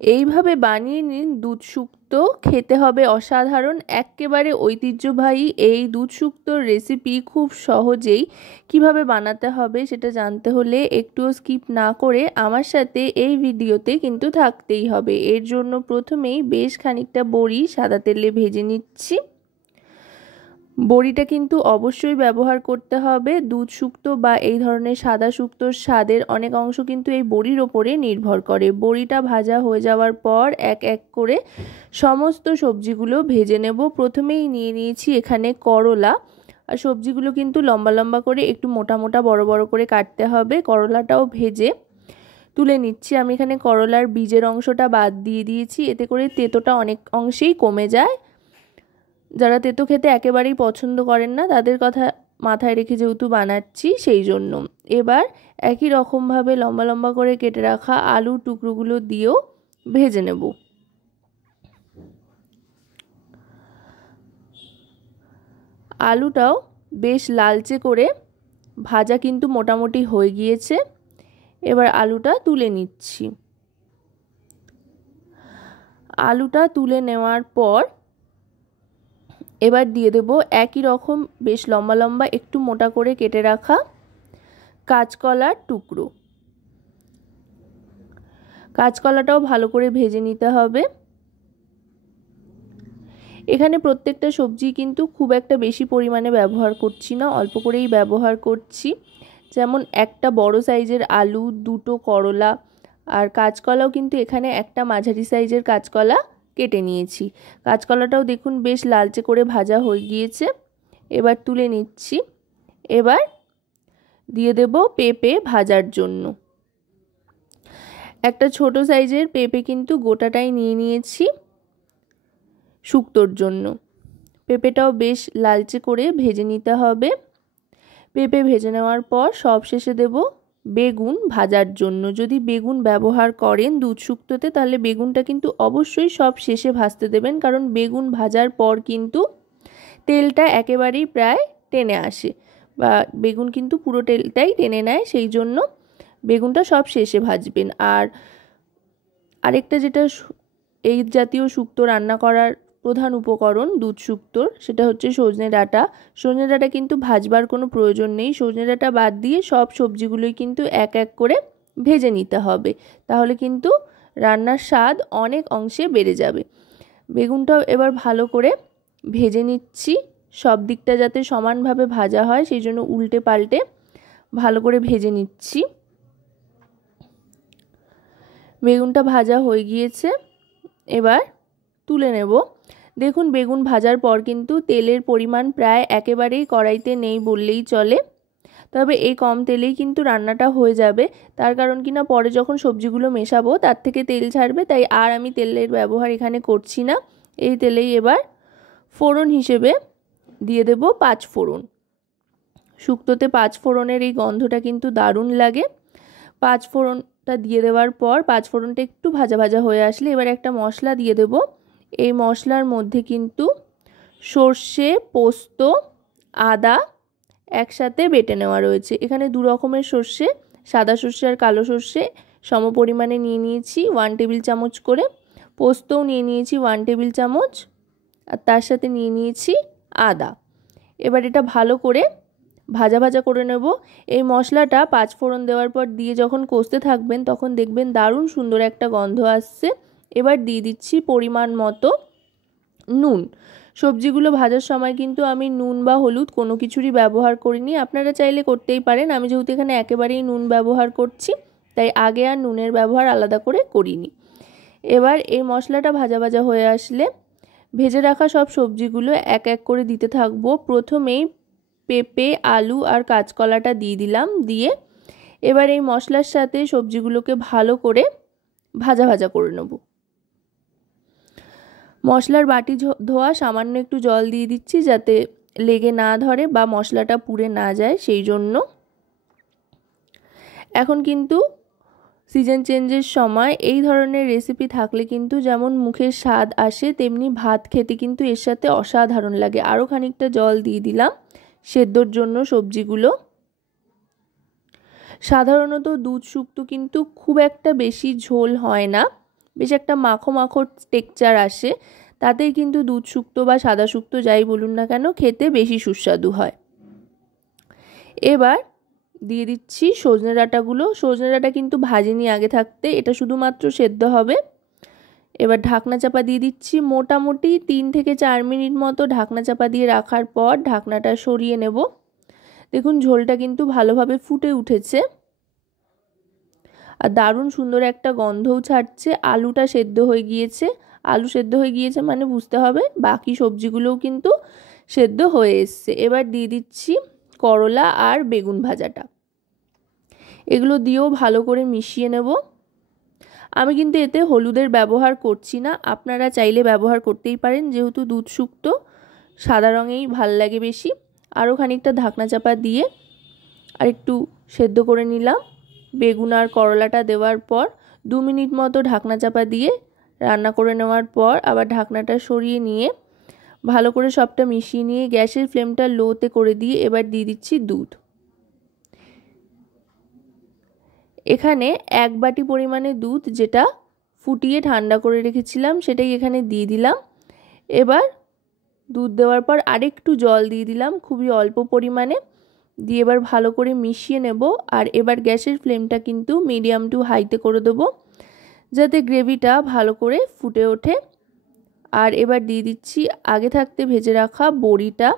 এইভাবে বানিয়ে নিন দুধ শুক্তো, খেতে হবে অসাধারণ। একেবারে ঐতিহ্যবাহী এই দুধ শুক্তোর রেসিপি খুব সহজেই কিভাবে বানাতে হবে সেটা জানতে হলে একটুও স্কিপ না করে আমার সাথে এই ভিডিওতে কিন্তু থাকতেই হবে। এর জন্য প্রথমেই বেশ খানিকটা বড়ি সাদা তেলে ভেজে নিচ্ছি। বড়িটা কিন্তু অবশ্যই ব্যবহার করতে হবে। দুধ শুক্তো বা এই ধরনের সাদা শুক্তোর স্বাদের অনেক অংশ কিন্তু এই বড়ির ওপরে নির্ভর করে। বড়িটা ভাজা হয়ে যাওয়ার পর এক এক করে সমস্ত সবজিগুলো ভেজে নেব। প্রথমেই নিয়ে নিয়েছি এখানে করলা, আর সবজিগুলো কিন্তু লম্বা লম্বা করে একটু মোটা মোটা বড় বড় করে কাটতে হবে। করলাটাও ভেজে তুলে নিচ্ছি। আমি এখানে করলার বীজের অংশটা বাদ দিয়ে দিয়েছি, এতে করে তেতোটা অনেক অংশেই কমে যায়। যারা তেতো খেতে একেবারেই পছন্দ করেন না তাদের কথা মাথায় রেখে যেহেতু বানাচ্ছি সেই জন্য। এবার একই রকমভাবে লম্বা লম্বা করে কেটে রাখা আলুর টুকরোগুলো দিয়েও ভেজে নেব। আলুটাও বেশ লালচে করে ভাজা কিন্তু মোটামুটি হয়ে গিয়েছে। এবার আলুটা তুলে নিচ্ছি। আলুটা তুলে নেওয়ার পর এবার দিয়ে দেব একই রকম বেশ লম্বা লম্বা একটু মোটা করে কেটে রাখা কাঁচকলার টুকরো। কাঁচকলাটাও ভালো করে ভেজে নিতে হবে। এখানে প্রত্যেকটা সবজি কিন্তু খুব একটা বেশি পরিমাণে ব্যবহার করছি না, অল্প করেই ব্যবহার করছি। যেমন একটা বড় সাইজের আলু, দুটো করলা, আর কাঁচকলাও কিন্তু এখানে একটা মাঝারি সাইজের কাঁচকলা কেটে নিয়েছি। কাঁচকলাটাও দেখুন বেশ লালচে করে ভাজা হয়ে গিয়েছে। এবার তুলে নিচ্ছি। এবার দিয়ে দেব পেঁপে ভাজার জন্য। একটা ছোট সাইজের পেঁপে কিন্তু গোটাটাই নিয়ে নিয়েছি শুক্তোর জন্য। পেঁপেটাও বেশ লালচে করে ভেজে নিতে হবে। পেঁপে ভেজে নেওয়ার পর সবশেষে দেব বেগুন ভাজার জন্য। যদি বেগুন ব্যবহার করেন দুধ শুক্তোতে তাহলে বেগুনটা কিন্তু অবশ্যই সব শেষে ভাজতে দেবেন, কারণ বেগুন ভাজার পর কিন্তু তেলটা একেবারেই প্রায় টেনে আসে, বা বেগুন কিন্তু পুরো তেলটাই টেনে নেয়, সেই জন্য বেগুনটা সব শেষে ভাজবেন। আর আরেকটা যেটা এই জাতীয় শুক্তো রান্না করার প্রধান উপকরণ দুধ শুক্তোর, সেটা হচ্ছে সজনে ডাঁটা। সজনে ডাঁটা কিন্তু ভাজবার কোনো প্রয়োজন নেই, সজনে ডাঁটা বাদ দিয়ে সব সবজিগুলোই কিন্তু এক এক করে ভেজে নিতে হবে, তাহলে কিন্তু রান্নার স্বাদ অনেক অংশে বেড়ে যাবে। বেগুনটাও এবার ভালো করে ভেজে নিচ্ছি, সব দিকটা যাতে সমানভাবে ভাজা হয় সেই জন্য উল্টে পাল্টে ভালো করে ভেজে নিচ্ছি। বেগুনটা ভাজা হয়ে গিয়েছে, এবার তুলে নেব। দেখুন বেগুন ভাজার পর কিন্তু তেলের পরিমাণ প্রায় একেবারেই কড়াইতে নেই বললেই চলে, তবে এই কম তেলেই কিন্তু রান্নাটা হয়ে যাবে। তার কারণ কিনা পরে যখন সবজিগুলো মেশাবো তার থেকে তেল ছাড়বে, তাই আর আমি তেলের ব্যবহার এখানে করছি না। এই তেলেই এবার ফোড়ন হিসেবে দিয়ে দেব 5 ফোড়ন। শুক্তোতে 5 ফোড়নের এই গন্ধটা কিন্তু দারুণ লাগে। 5 ফোড়নটা দিয়ে দেওয়ার পর 5 ফোড়নটা একটু ভাজা ভাজা হয়ে আসলে এবার একটা মশলা দিয়ে দেব। এই মশলার মধ্যে কিন্তু সর্ষে, পোস্ত, আদা একসাথে বেটে নেওয়া রয়েছে। এখানে দু রকমের সর্ষে, সাদা সর্ষে আর কালো সর্ষে সম পরিমাণে নিয়ে নিয়েছি 1 টেবিল চামচ করে। পোস্তও নিয়ে নিয়েছি 1 টেবিল চামচ, আর তার সাথে নিয়ে নিয়েছি আদা। এবার এটা ভালো করে ভাজা ভাজা করে নেব। এই মশলাটা 5 ফোড়ন দেওয়ার পর দিয়ে যখন কষতে থাকবেন তখন দেখবেন দারুণ সুন্দর একটা গন্ধ আসছে। এবার দিয়ে দিচ্ছি পরিমাণ মতো নুন। সবজিগুলো ভাজার সময় কিন্তু আমি নুন বা হলুদ কোনো কিছুরই ব্যবহার করিনি, আপনারা চাইলে করতেই পারেন। আমি যেহেতু এখানে একেবারেই নুন ব্যবহার করছি তাই আগে আর নুনের ব্যবহার আলাদা করে করিনি। এবার এই মশলাটা ভাজা ভাজা হয়ে আসলে ভেজে রাখা সব সবজিগুলো এক এক করে দিতে থাকবো। প্রথমেই পেঁপে, আলু আর কাঁচকলাটা দিয়ে দিলাম। দিয়ে এবার এই মশলার সাথে সবজিগুলোকে ভালো করে ভাজা ভাজা করে নেব। মশলার বাটি ধোয়া সামান্য একটু জল দিয়ে দিচ্ছি যাতে লেগে না ধরে বা মশলাটা পুড়ে না যায় সেই জন্য। এখন কিন্তু সিজন চেঞ্জের সময় এই ধরনের রেসিপি থাকলে কিন্তু যেমন মুখের স্বাদ আসে তেমনি ভাত খেতে কিন্তু এর সাথে অসাধারণ লাগে। আরও খানিকটা জল দিয়ে দিলাম সেদ্ধর জন্য সবজিগুলো। সাধারণত দুধ শুক্তো কিন্তু খুব একটা বেশি ঝোল হয় না, বেশ একটা মাখো মাখো টেক্সচার আসে, তাতেই কিন্তু দুধ শুক্তো বা সাদা শুক্তো যাই বলুন না কেন খেতে বেশি সুস্বাদু হয়। এবার দিয়ে দিচ্ছি সজনে ডাঁটাগুলো। সজনে ডাঁটা কিন্তু ভাজিনি আগে থাকতে, এটা শুধুমাত্র সেদ্ধ হবে। এবার ঢাকনা চাপা দিয়ে দিচ্ছি, মোটামুটি 3 থেকে 4 মিনিট মতো ঢাকনা চাপা দিয়ে রাখার পর ঢাকনাটা সরিয়ে নেব। দেখুন ঝোলটা কিন্তু ভালোভাবে ফুটে উঠেছে আর দারুণ সুন্দর একটা গন্ধও ছাড়ছে। আলুটা সেদ্ধ হয়ে গিয়েছে, আলু সেদ্ধ হয়ে গিয়েছে মানে বুঝতে হবে বাকি সবজিগুলোও কিন্তু সেদ্ধ হয়ে এসছে। এবার দিয়ে দিচ্ছি করলা আর বেগুন ভাজাটা, এগুলো দিয়েও ভালো করে মিশিয়ে নেব। আমি কিন্তু এতে হলুদের ব্যবহার করছি না, আপনারা চাইলে ব্যবহার করতেই পারেন, যেহেতু দুধ শুক্তো সাদা রঙেই ভাল লাগে বেশি। আরও খানিকটা ঢাকনা চাপা দিয়ে আর একটু সেদ্ধ করে নিলাম। বেগুন আর করলাটা দেওয়ার পর 2 মিনিট মতো ঢাকনা চাপা দিয়ে রান্না করে নেওয়ার পর আবার ঢাকনাটা সরিয়ে নিয়ে ভালো করে সবটা মিশিয়ে নিয়ে গ্যাসের ফ্লেমটা লোতে করে দিয়ে এবার দিয়ে দিচ্ছি দুধ। এখানে 1 বাটি পরিমাণে দুধ, যেটা ফুটিয়ে ঠান্ডা করে রেখেছিলাম, সেটাই এখানে দিয়ে দিলাম। এবার দুধ দেওয়ার পর আরেকটু জল দিয়ে দিলাম, খুবই অল্প পরিমাণে, দিয়ে এবার ভালো করে মিশিয়ে নেব। আর এবার গ্যাসের ফ্লেমটা কিন্তু মিডিয়াম টু হাইতে করে দেবো, যাতে গ্রেভিটা ভালো করে ফুটে ওঠে। আর এবার দিয়ে দিচ্ছি আগে থাকতে ভেজে রাখা বড়িটা।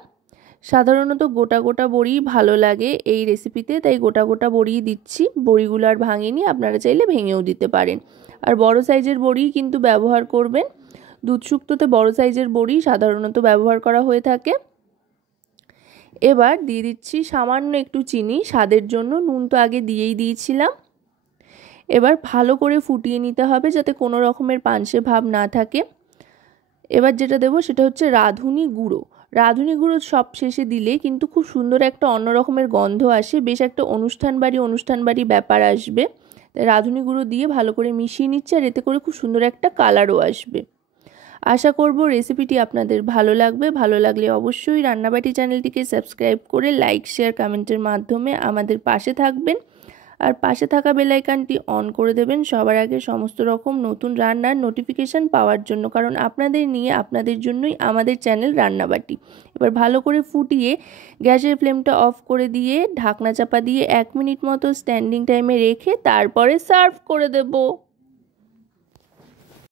সাধারণত গোটা গোটা বড়ি ভালো লাগে এই রেসিপিতে, তাই গোটা গোটা বড়ি দিচ্ছি। বড়িগুলো আর ভাঙিনি, আপনারা চাইলে ভেঙেও দিতে পারেন। আর বড় সাইজের বড়ি কিন্তু ব্যবহার করবেন, দুধ শুক্তোতে বড় সাইজের বড়ি সাধারণত ব্যবহার করা হয়ে থাকে। এবার দিয়ে দিচ্ছি সামান্য একটু চিনি স্বাদের জন্য, নুন তো আগে দিয়েই দিয়েছিলাম। এবার ভালো করে ফুটিয়ে নিতে হবে যাতে কোনো রকমের পানসে ভাব না থাকে। এবার যেটা দেবো সেটা হচ্ছে রাঁধুনি গুঁড়ো। রাঁধুনি গুঁড়ো সব শেষে দিলে কিন্তু খুব সুন্দর একটা অন্য রকমের গন্ধ আসে, বেশ একটা অনুষ্ঠান বাড়ি ব্যাপার আসবে। তাই রাঁধুনি গুঁড়ো দিয়ে ভালো করে মিশিয়ে নিচ্ছে, আর এতে করে খুব সুন্দর একটা কালারও আসবে। আশা করব রেসিপিটি আপনাদের ভালো লাগবে। ভালো লাগলে অবশ্যই রান্নাবাটি চ্যানেলটিকে সাবস্ক্রাইব করে লাইক শেয়ার কমেন্টের মাধ্যমে আমাদের পাশে থাকবেন, আর পাশে থাকা বেল আইকনটি অন করে দেবেন সবার আগে সমস্ত রকম নতুন রান্নার নোটিফিকেশান পাওয়ার জন্য, কারণ আপনাদের নিয়ে আপনাদের জন্যই আমাদের চ্যানেল রান্নাবাটি। এবার ভালো করে ফুটিয়ে গ্যাসের ফ্লেমটা অফ করে দিয়ে ঢাকনা চাপা দিয়ে 1 মিনিট মতো স্ট্যান্ডিং টাইমে রেখে তারপরে সার্ভ করে দেব।